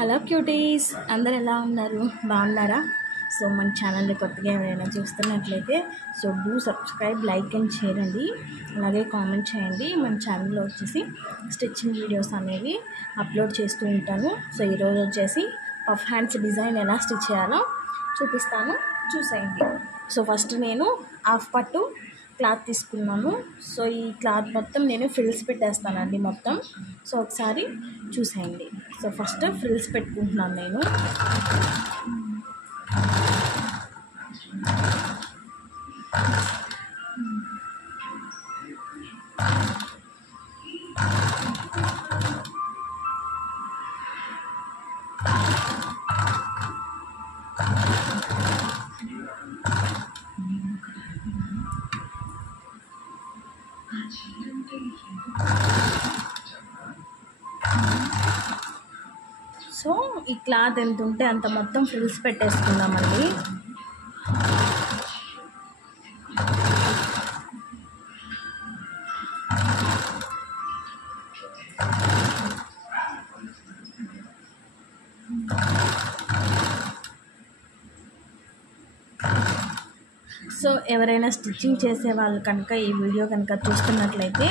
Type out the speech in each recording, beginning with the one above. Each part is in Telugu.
హలో క్యూటీస్, అందరు ఎలా ఉన్నారు? బాగున్నారా? సో మన ఛానల్ని కొత్తగా ఎవరైనా చూస్తున్నట్లయితే do subscribe, like and share అండి. అలాగే కామెంట్ చేయండి. మన ఛానల్లో వచ్చేసి స్టిచ్చింగ్ వీడియోస్ అనేవి అప్లోడ్ చేస్తూ ఉంటాను. సో ఈరోజు వచ్చేసి పఫ్ హ్యాండ్స్ డిజైన్ ఎలా స్టిచ్ చేయాలో చూపిస్తాను, చూసేయండి. సో ఫస్ట్ నేను హాఫ్ పట్టు క్లాత్ తీసుకున్నాను. సో ఈ క్లాత్ మొత్తం నేను ఫ్రిల్స్ పెట్టేస్తానండి మొత్తం. సో ఒకసారి చూసేయండి. సో ఫస్ట్ ఫ్రిల్స్ పెట్టుకుంటున్నాను నేను. సో ఈ క్లాత్ ఎంత ఉంటే అంత మొత్తం ఫ్రిల్స్ పెట్టేసుకుందామండి. సో ఎవరైనా స్టిచ్చింగ్ చేసే వాళ్ళు కనుక ఈ వీడియో కనుక చూస్తున్నట్లయితే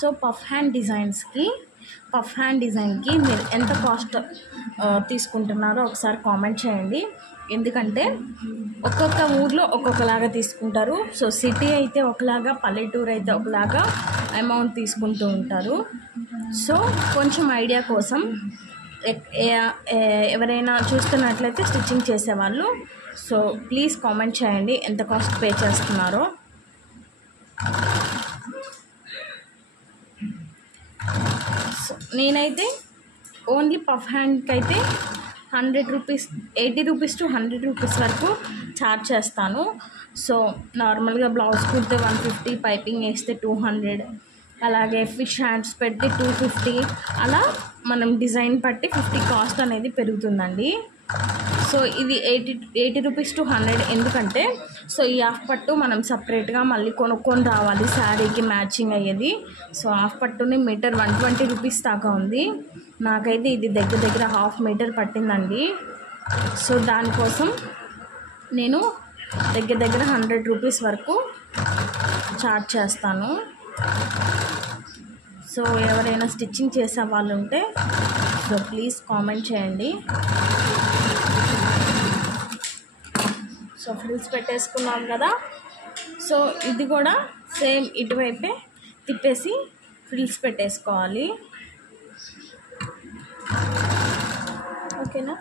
సో పఫ్ హ్యాండ్ డిజైన్కి మీరు ఎంత కాస్ట్ తీసుకుంటున్నారో ఒకసారి కామెంట్ చేయండి. ఎందుకంటే ఒక్కొక్క ఊర్లో ఒక్కొక్కలాగా తీసుకుంటారు. సో సిటీ అయితే ఒకలాగా, పల్లెటూరు అయితే ఒకలాగా అమౌంట్ తీసుకుంటూ ఉంటారు. సో కొంచెం ఐడియా కోసం ఎవరైనా చూస్తున్నట్లయితే స్టిచ్చింగ్ చేసేవాళ్ళు సో ప్లీజ్ కామెంట్ చేయండి ఎంత కాస్ట్ పే చేస్తున్నారో. సో నేనైతే ఓన్లీ పఫ్ హ్యాండ్కి అయితే 100 రూపీస్, 80 రూపీస్ టు 100 రూపీస్ వరకు ఛార్జ్ చేస్తాను. సో నార్మల్గా బ్లౌజ్ కుడితే 150, పైపింగ్ వేస్తే 200, అలాగే ఫిష్ హ్యాండ్స్ పెడితే 250, అలా మనం డిజైన్ బట్టి 50 కాస్ట్ అనేది పెరుగుతుందండి. సో ఇది 80 రూపీస్ టు 100 ఎందుకంటే సో ఈ హాఫ్ పట్టు మనం సపరేట్గా మళ్ళీ కొనుక్కొని రావాలి శారీకి మ్యాచింగ్ అయ్యేది. సో హాఫ్ పట్టుని మీటర్ 120 రూపీస్ దాకా ఉంది. నాకైతే ఇది దగ్గర హాఫ్ మీటర్ పట్టిందండి. సో దానికోసం నేను దగ్గర 100 రూపీస్ వరకు ఛార్జ్ చేస్తాను. సో ఎవరైనా స్టిచ్చింగ్ చేసే వాళ్ళు ఉంటే సో ప్లీజ్ కామెంట్ చేయండి. సో ఫ్రిల్స్ పెట్టేసుకున్నాం కదా. సో ఇది కూడా సేమ్ ఇటువైపే తిప్పేసి ఫ్రిల్స్ పెట్టేసుకోవాలి. ఓకేనా?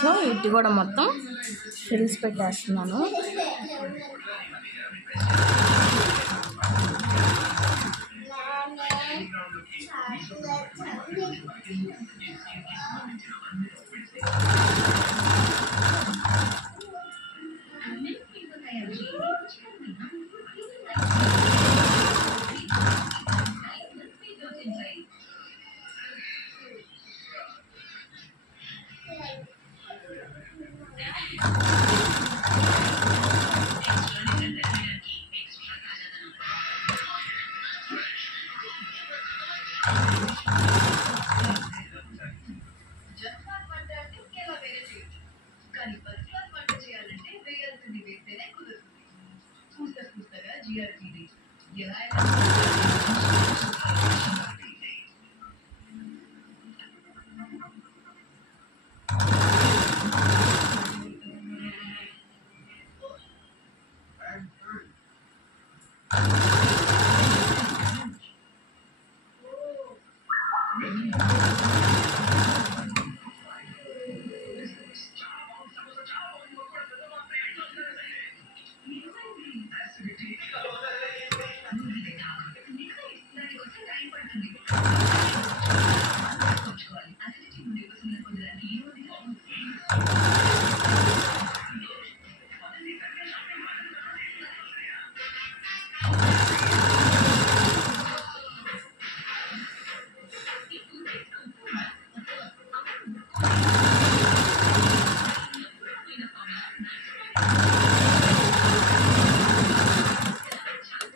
సో ఇటు కూడా మొత్తం ఫ్రిల్స్ పెట్టేస్తున్నాను.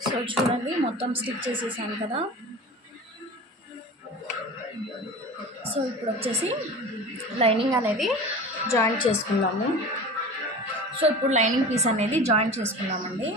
సో చూడండి చూడండి మొత్తం స్టిచ్ చేసేసాను కదా. సో ఇప్పుడు వచ్చేసి లైనింగ్ అనేది జాయింట్ చేసుకుందాము. సో ఇప్పుడు లైనింగ్ పీస్ అనేది జాయింట్ చేసుకుందామండి.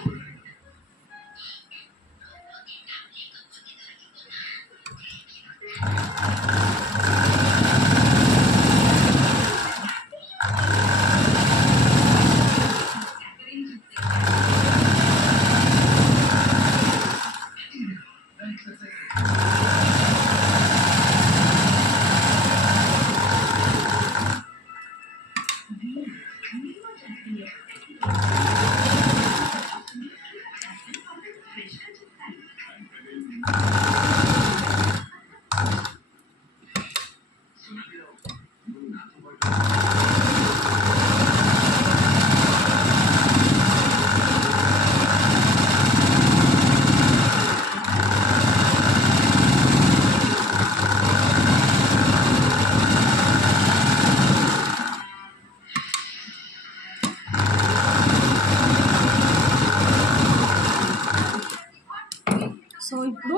సో ఇప్పుడు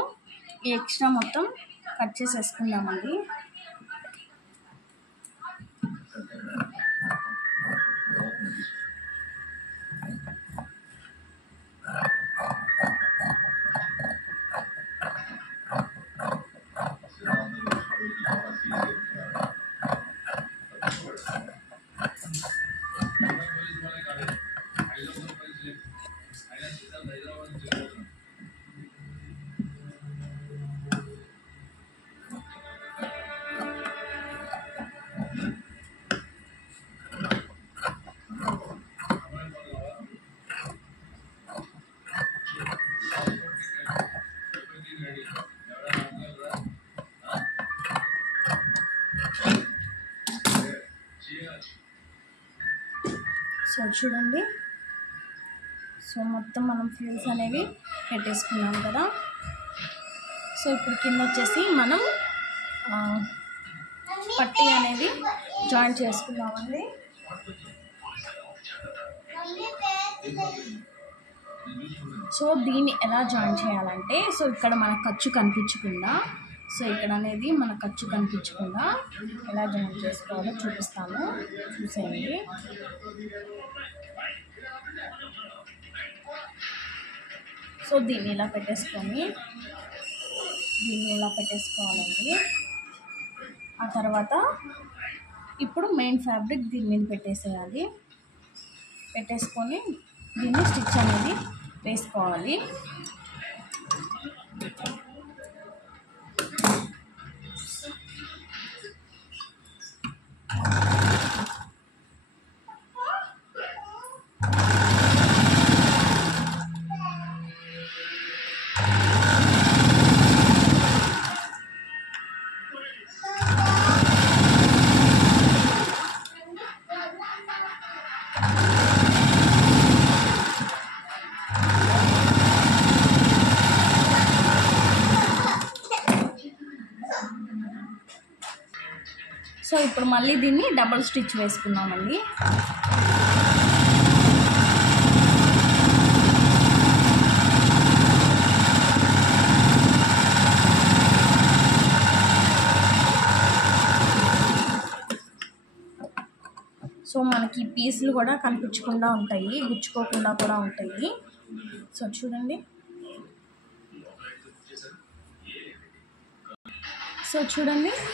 ఈ ఎక్స్ట్రా మొత్తం కట్ చేసేసుకుందామండి. సో చూడండి, సో మొత్తం మనం ఫ్రిల్స్ అనేవి పెట్టేసుకున్నాం కదా. సో ఇప్పుడు కింద వచ్చేసి మనం పట్టీ అనేది జాయింట్ చేసుకున్నామండి. సో దీన్ని ఎలా జాయిన్ చేయాలంటే, సో ఇక్కడ మన ఖర్చు కనిపించకుండా, సో ఇక్కడ అనేది మన ఖర్చు కనిపించకుండా ఎలా జాయిన్ చేసుకోవాలో చూపిస్తాను, చూసేయండి. సో దీన్ని ఇలా పెట్టేసుకోవాలండి. ఆ తర్వాత ఇప్పుడు మెయిన్ ఫ్యాబ్రిక్ దీని మీద పెట్టేసుకొని దీన్ని స్టిచ్ అనేది వేసుకోవాలి. సో ఇప్పుడు మళ్ళీ దీన్ని డబుల్ స్టిచ్ వేసుకున్నామండి. సో మనకి పీసులు కూడా కనిపించకుండా ఉంటాయి, గుచ్చుకోకుండా కూడా ఉంటాయి. సో చూడండి,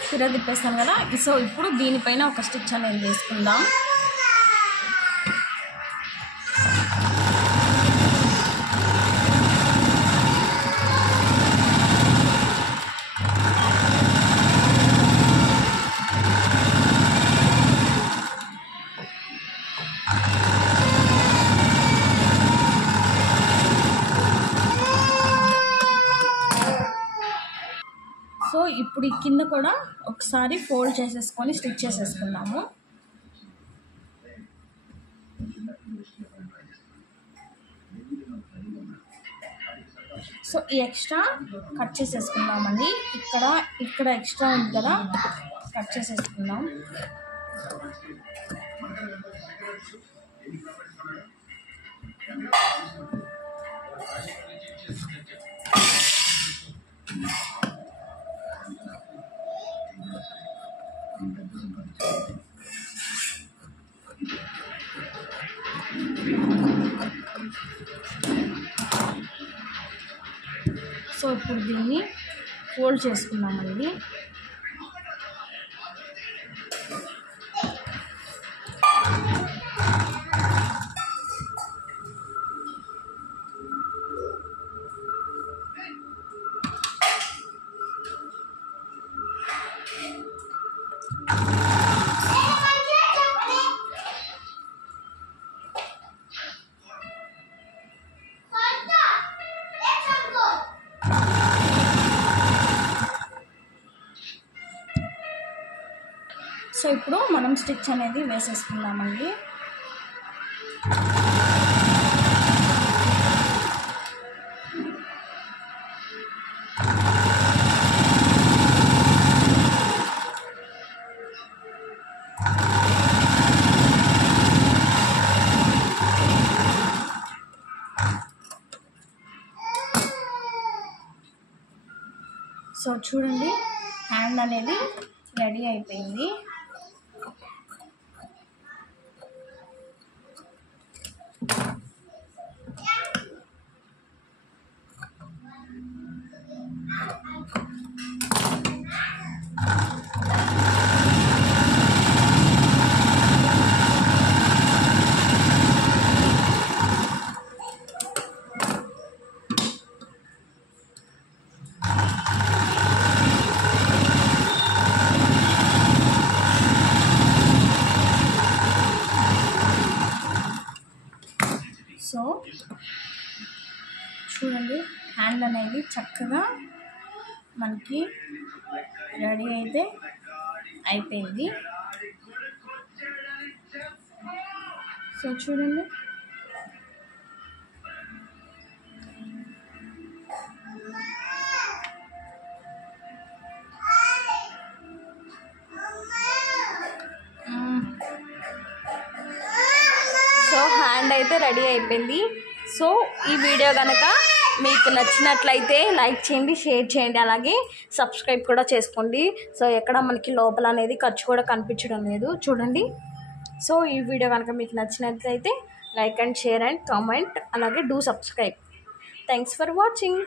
తిర తిప్పేస్తాం కదా. సో ఇప్పుడు దీనిపైన ఒక స్టిచ్ అనేది వేసుకుందాం. సో ఇప్పుడు ఈ కింద కూడా ఒకసారి ఫోల్డ్ చేసేసుకొని స్టిచ్ చేసేసుకుందాము. సో ఈ ఎక్స్ట్రా కట్ చేసేసుకుందామండి. ఇక్కడ ఎక్స్ట్రా ఉంది కదా, కట్ చేసేసుకుందాం. సో ఇప్పుడు దీన్ని ఫోల్డ్ చేసుకుందామండి. సో ఇప్పుడు మనం స్టిచ్ అనేది వేసేసుకుందామండి. సో చూడండి, హ్యాండ్ అనేది రెడీ అయిపోయింది. సో చూడండి, హ్యాండ్ అనేది చక్కగా మనకి రెడీ అయితే అయిపోయింది. సో చూడండి, సో హ్యాండ్ అయితే రెడీ అయిపోయింది. సో ఈ వీడియో కనుక మీకు నచ్చినట్లయితే లైక్ చేయండి, షేర్ చేయండి, అలాగే సబ్స్క్రైబ్ కూడా చేసుకోండి. సో ఎక్కడ మనకి లోపల అనేది ఖర్చు కూడా కనిపించడం లేదు చూడండి. సో ఈ వీడియో కనుక మీకు నచ్చినట్లయితే like and share and comment, అలాగే do subscribe. Thanks for watching.